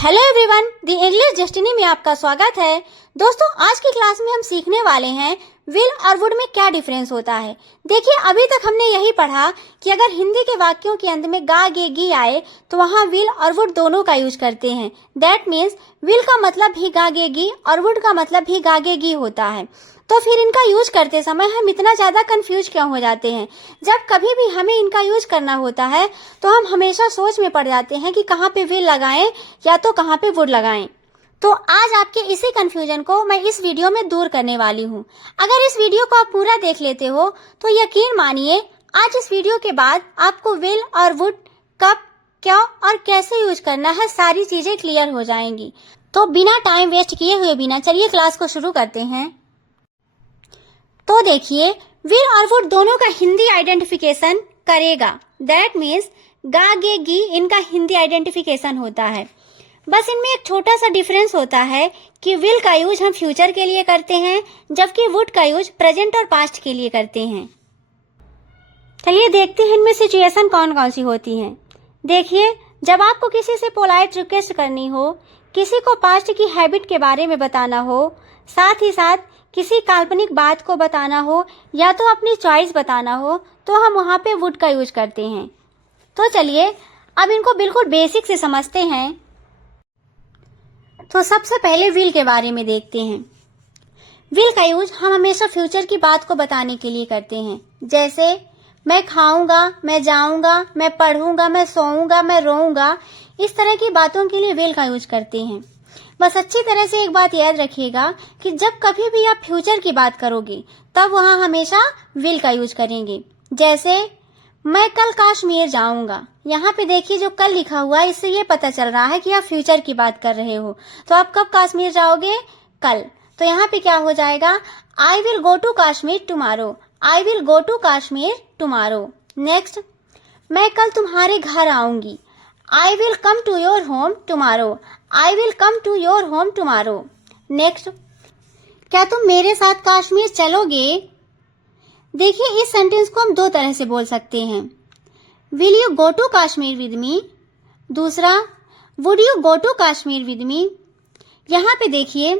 Hello everyone, the English destiny में आपका स्वागत है। दोस्तों, आज की क्लास में हम सीखने वाले हैं विल और वुड में क्या डिफरेंस होता है। देखिए, अभी तक हमने यही पढ़ा कि अगर हिंदी के वाक्यों के अंत में गा गे गी आए तो वहाँ विल और वुड दोनों का यूज करते हैं। दैट मीन्स विल का मतलब भी गा गे गी और वुड का मतलब भी गा गे गी होता है। तो फिर इनका यूज करते समय हम इतना ज्यादा कंफ्यूज क्यों हो जाते हैं? जब कभी भी हमें इनका यूज करना होता है तो हम हमेशा सोच में पड़ जाते हैं कि कहाँ पे विल लगाएं या तो कहाँ पे वुड लगाएं। तो आज आपके इसी कंफ्यूजन को मैं इस वीडियो में दूर करने वाली हूँ। अगर इस वीडियो को आप पूरा देख लेते हो तो यकीन मानिए आज इस वीडियो के बाद आपको विल और वुड कब, क्या और कैसे यूज करना है सारी चीजें क्लियर हो जाएंगी। तो बिना टाइम वेस्ट किए हुए बिना चलिए क्लास को शुरू करते हैं। तो देखिए, विल और वुड दोनों का हिंदी आइडेंटिफिकेशन करेगा। दैट मीन्स गा गे गी इनका हिंदी आइडेंटिफिकेशन होता है। बस इनमें एक छोटा सा डिफरेंस होता है कि विल का यूज हम फ्यूचर के लिए करते हैं जबकि वुड का यूज प्रेजेंट और पास्ट के लिए करते हैं। चलिए देखते हैं इनमें सिचुएशन कौन कौन सी होती हैं। देखिए, जब आपको किसी से पोलाइट रिक्वेस्ट करनी हो, किसी को पास्ट की हैबिट के बारे में बताना हो, साथ ही साथ किसी काल्पनिक बात को बताना हो या तो अपनी चॉइस बताना हो, तो हम वहां पे वुड का यूज करते हैं। तो चलिए अब इनको बिल्कुल बेसिक से समझते हैं। तो सबसे पहले विल के बारे में देखते हैं। विल का यूज हम हमेशा फ्यूचर की बात को बताने के लिए करते हैं। जैसे मैं खाऊंगा, मैं जाऊंगा, मैं पढ़ूंगा, मैं सोऊंगा, मैं रोऊंगा, इस तरह की बातों के लिए विल का यूज करते हैं। बस अच्छी तरह से एक बात याद रखिएगा कि जब कभी भी आप फ्यूचर की बात करोगे तब वहां हमेशा विल का यूज करेंगे। जैसे मैं कल कश्मीर जाऊंगा, यहाँ पे देखिए जो कल लिखा हुआ है इससे ये पता चल रहा है कि आप फ्यूचर की बात कर रहे हो। तो आप कब कश्मीर जाओगे? कल। तो यहाँ पे क्या हो जाएगा? I will go to Kashmir tomorrow. I will go to Kashmir tomorrow. Next, मैं कल तुम्हारे घर आऊंगी। I will come to your home tomorrow. I will come to your home tomorrow. Next, क्या तुम मेरे साथ कश्मीर चलोगे? देखिए, इस सेंटेंस को हम दो तरह से बोल सकते हैं। Will you go to Kashmir with me? दूसरा, would you go to Kashmir with me? यहाँ पे देखिए,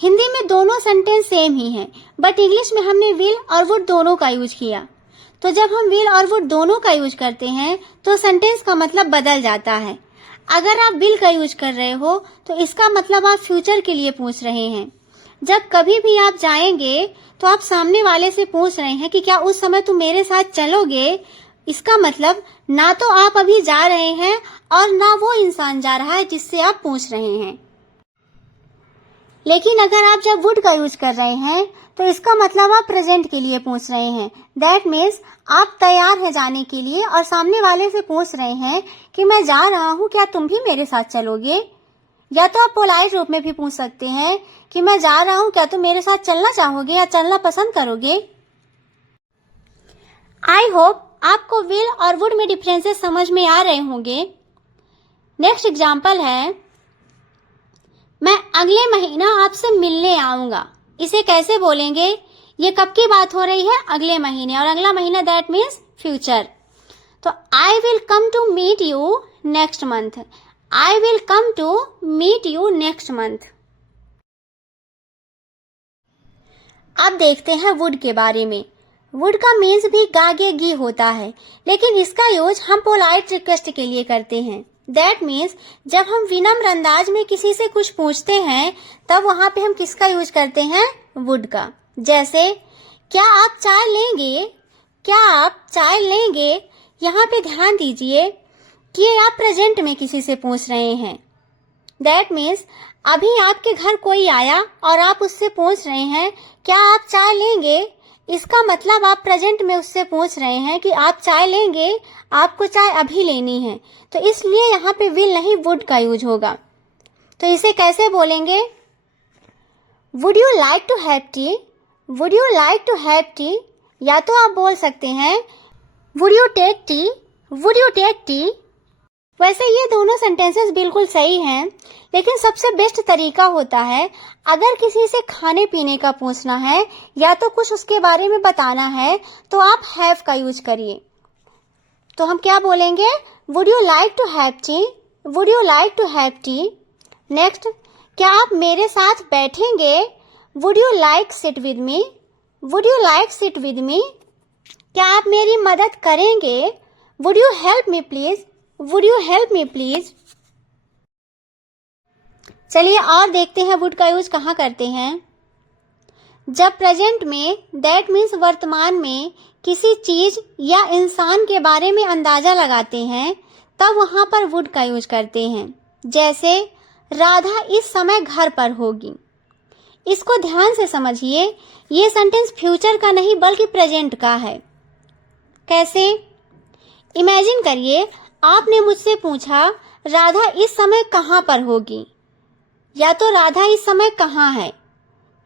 हिंदी में दोनों सेंटेंस सेम ही हैं, बट इंग्लिश में हमने विल और वुड दोनों का यूज किया। तो जब हम विल और वुड दोनों का यूज करते हैं तो सेंटेंस का मतलब बदल जाता है। अगर आप विल का यूज कर रहे हो तो इसका मतलब आप फ्यूचर के लिए पूछ रहे हैं। जब कभी भी आप जाएंगे तो आप सामने वाले से पूछ रहे हैं कि क्या उस समय तुम मेरे साथ चलोगे। इसका मतलब ना तो आप अभी जा रहे हैं और ना वो इंसान जा रहा है जिससे आप पूछ रहे हैं। लेकिन अगर आप जब वुड का यूज कर रहे हैं तो इसका मतलब आप प्रेजेंट के लिए पूछ रहे हैं। दैट मीन्स आप तैयार हैं जाने के लिए और सामने वाले से पूछ रहे हैं कि मैं जा रहा हूँ, क्या तुम भी मेरे साथ चलोगे? या तो आप पोलाइट रूप में भी पूछ सकते हैं कि मैं जा रहा हूँ, क्या तुम मेरे साथ चलना चाहोगे या चलना पसंद करोगे? आई होप आपको विल और वुड में डिफरेंसेस समझ में आ रहे होंगे। नेक्स्ट एग्जाम्पल है, मैं अगले महीना आपसे मिलने आऊंगा। इसे कैसे बोलेंगे? ये कब की बात हो रही है? अगले महीने, और अगला महीना दैट मीन्स फ्यूचर। तो I will come to meet you next month. I will come to meet you next month. अब देखते हैं वुड के बारे में। वुड का मीन्स भी गा गे गी होता है, लेकिन इसका यूज हम पोलाइट रिक्वेस्ट के लिए करते हैं। दैट मीन्स जब हम विनम्र अंदाज में किसी से कुछ पूछते हैं तब वहां पे हम किसका यूज करते हैं? वुड का। जैसे क्या आप चाय लेंगे? क्या आप चाय लेंगे? यहाँ पे ध्यान दीजिए कि आप प्रेजेंट में किसी से पूछ रहे हैं। दैट मीन्स अभी आपके घर कोई आया और आप उससे पूछ रहे हैं क्या आप चाय लेंगे। इसका मतलब आप प्रेजेंट में उससे पूछ रहे हैं कि आप चाय लेंगे, आपको चाय अभी लेनी है। तो इसलिए यहाँ पे विल नहीं वुड का यूज होगा। तो इसे कैसे बोलेंगे? Would you like to have tea? Would you like to have tea? या तो आप बोल सकते हैं would you take tea? Would you take tea? वैसे ये दोनों सेंटेंसेस बिल्कुल सही हैं, लेकिन सबसे बेस्ट तरीका होता है अगर किसी से खाने पीने का पूछना है या तो कुछ उसके बारे में बताना है तो आप हैव का यूज करिए। तो हम क्या बोलेंगे? Would you like to have tea? Would you like to have tea? Next, क्या आप मेरे साथ बैठेंगे? Would you like sit with me? Would you like sit with me? क्या आप मेरी मदद करेंगे? Would you help me please? Would you help me please? चलिए और देखते हैं वुड का यूज कहाँ करते हैं। जब प्रेजेंट में, दैट मीन्स वर्तमान में, किसी चीज या इंसान के बारे में अंदाजा लगाते हैं तब वहां पर वुड का यूज करते हैं। जैसे राधा इस समय घर पर होगी। इसको ध्यान से समझिए, ये सेंटेंस फ्यूचर का नहीं बल्कि प्रेजेंट का है। कैसे? इमेजिन करिए, आपने मुझसे पूछा राधा इस समय कहाँ पर होगी, या तो राधा इस समय कहाँ है,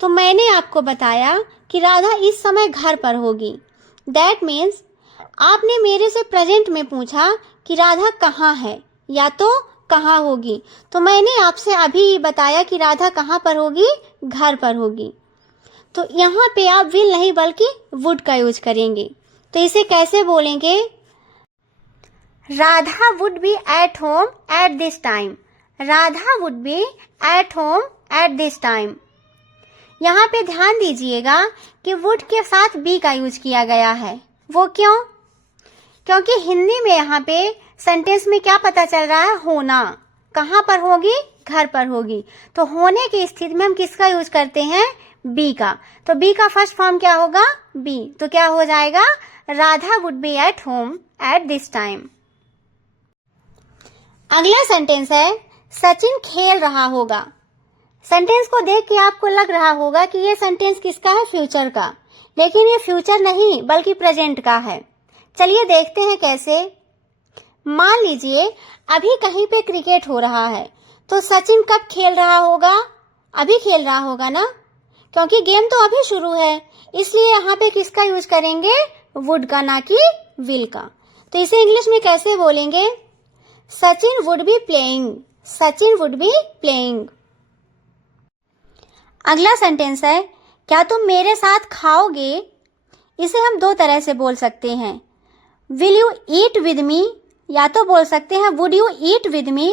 तो मैंने आपको बताया कि राधा इस समय घर पर होगी। दैट मीन्स आपने मेरे से प्रेजेंट में पूछा कि राधा कहाँ है या तो कहाँ होगी, तो मैंने आपसे अभी बताया कि राधा कहाँ पर होगी, घर पर होगी। तो यहाँ पे आप विल नहीं बल्कि वुड का यूज करेंगे। तो इसे कैसे बोलेंगे? Radha would be at home at this time. Radha would be at home at this time. यहाँ पे ध्यान दीजिएगा कि वुड के साथ बी का यूज किया गया है। वो क्यों? क्योंकि हिंदी में यहाँ पे सेंटेंस में क्या पता चल रहा है? होना। कहाँ पर होगी? घर पर होगी। तो होने की स्थिति में हम किसका यूज करते हैं? बी का। तो बी का फर्स्ट फॉर्म क्या होगा? बी। तो क्या हो जाएगा? Radha would be at home at this time. अगला सेंटेंस है, सचिन खेल रहा होगा। सेंटेंस को देख के आपको लग रहा होगा कि ये सेंटेंस किसका है? फ्यूचर का। लेकिन ये फ्यूचर नहीं बल्कि प्रेजेंट का है। चलिए देखते हैं कैसे। मान लीजिए अभी कहीं पे क्रिकेट हो रहा है, तो सचिन कब खेल रहा होगा? अभी खेल रहा होगा ना, क्योंकि गेम तो अभी शुरू है, इसलिए यहाँ पे किसका यूज करेंगे? वुड का, ना कि विल का। तो इसे इंग्लिश में कैसे बोलेंगे? Sachin would be playing. Sachin would be playing. अगला सेंटेंस है, क्या तुम मेरे साथ खाओगे? इसे हम दो तरह से बोल सकते हैं। Will you eat with me, या तो बोल सकते हैं would you eat with me.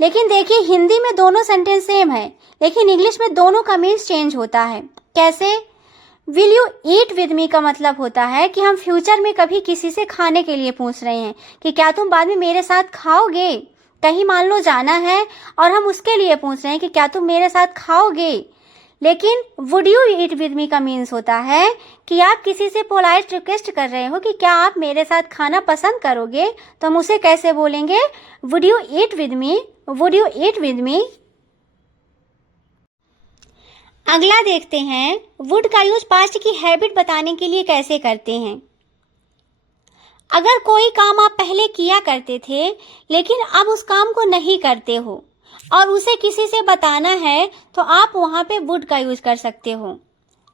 लेकिन देखिए हिंदी में दोनों सेंटेंस सेम है, लेकिन इंग्लिश में दोनों का मीन्स चेंज होता है। कैसे? Will you eat with me का मतलब होता है कि हम फ्यूचर में कभी किसी से खाने के लिए पूछ रहे हैं कि क्या तुम बाद में मेरे साथ खाओगे। कहीं मान लो जाना है और हम उसके लिए पूछ रहे हैं कि क्या तुम मेरे साथ खाओगे। लेकिन would you eat with me का मीन्स होता है कि आप किसी से पोलाइट रिक्वेस्ट कर रहे हो कि क्या आप मेरे साथ खाना पसंद करोगे, तो हम उसे कैसे बोलेंगे? Would you eat with me? Would you eat with me? अगला देखते हैं, वुड का यूज पास्ट की हैबिट बताने के लिए कैसे करते हैं। अगर कोई काम आप पहले किया करते थे लेकिन अब उस काम को नहीं करते हो और उसे किसी से बताना है, तो आप वहां पे वुड का यूज कर सकते हो।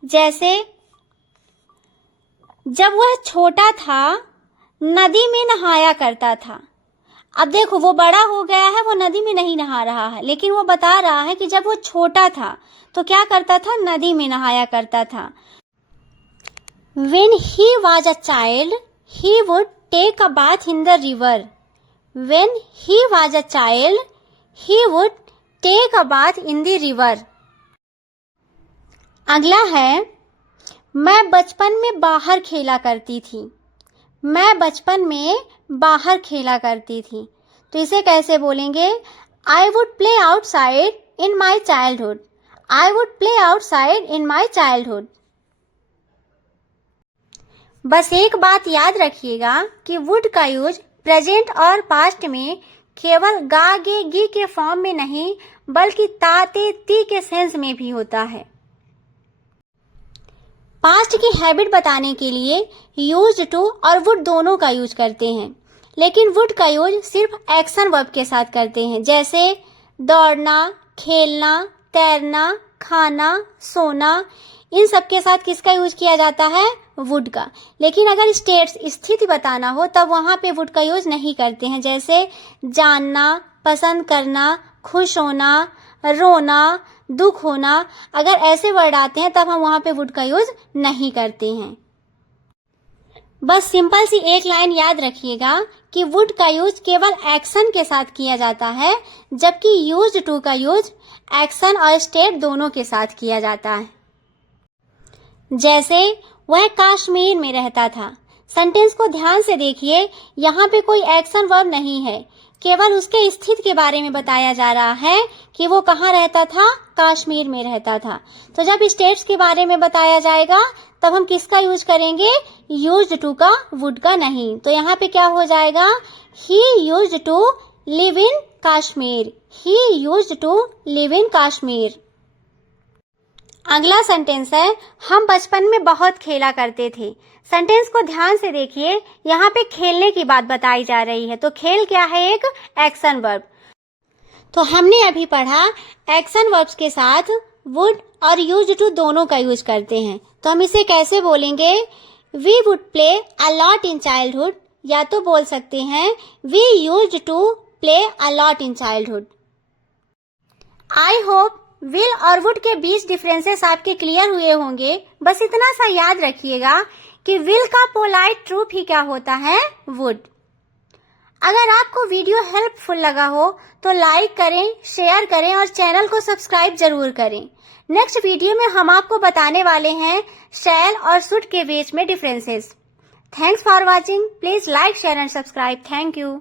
जैसे जब वह छोटा था नदी में नहाया करता था। अब देखो वो बड़ा हो गया है, वो नदी में नहीं नहा रहा है, लेकिन वो बता रहा है कि जब वो छोटा था तो क्या करता था? नदी में नहाया करता था। When he was a child, he would take a bath in the river. When he was a child, he would take a bath in the river. अगला है, मैं बचपन में बाहर खेला करती थी। मैं बचपन में बाहर खेला करती थी। तो इसे कैसे बोलेंगे? I would play outside in my childhood. I would play outside in my childhood. बस एक बात याद रखिएगा कि वुड का यूज प्रेजेंट और पास्ट में केवल गा गे गी के फॉर्म में नहीं बल्कि ता ते ती के सेंस में भी होता है। पास्ट की हैबिट बताने के लिए यूज्ड टू और वुड दोनों का यूज करते हैं, लेकिन वुड का यूज सिर्फ एक्शन वर्ब के साथ करते हैं। जैसे दौड़ना, खेलना, तैरना, खाना, सोना, इन सब के साथ किसका यूज किया जाता है? वुड का। लेकिन अगर स्थिति बताना हो तब वहां पे वुड का यूज नहीं करते हैं। जैसे जानना, पसंद करना, खुश होना, रोना, दुख होना, अगर ऐसे वर्ड आते हैं तब हम वहां पे वुड का यूज नहीं करते हैं। बस सिंपल सी एक लाइन याद रखिएगा कि वुड का यूज केवल एक्शन के साथ किया जाता है, जबकि यूज्ड टू का यूज एक्शन और स्टेट दोनों के साथ किया जाता है। जैसे वह कश्मीर में रहता था। सेंटेंस को ध्यान से देखिए, यहाँ पे कोई एक्शन वर्ब नहीं है, केवल उसके स्थिति के बारे में बताया जा रहा है कि वो कहाँ रहता था, कश्मीर में रहता था। तो जब स्टेट्स के बारे में बताया जाएगा तब हम किसका यूज करेंगे, यूज्ड टू का, वुड का नहीं। तो यहाँ पे क्या हो जाएगा, he used to live in Kashmir, he used to live in Kashmir. अगला सेंटेंस है, हम बचपन में बहुत खेला करते थे। सेंटेंस को ध्यान से देखिए, यहाँ पे खेलने की बात बताई जा रही है। तो खेल क्या है, एक एक्शन वर्ब। तो हमने अभी पढ़ा एक्शन वर्ब्स के साथ वुड और यूज्ड टू दोनों का यूज करते हैं। तो हम इसे कैसे बोलेंगे, we would play a lot in childhood, या तो बोल सकते हैं we used to play a lot in childhood. I hope will और वुड के बीच डिफरेंसेस आपके क्लियर हुए होंगे। बस इतना सा याद रखिएगा कि विल का पोलाइट ट्रूप ही क्या होता है, वुड। अगर आपको वीडियो हेल्पफुल लगा हो तो लाइक करें, शेयर करें और चैनल को सब्सक्राइब जरूर करें। नेक्स्ट वीडियो में हम आपको बताने वाले हैं शैल और शुड के बीच में differences. Thanks for watching. Please like, share and subscribe. Thank you.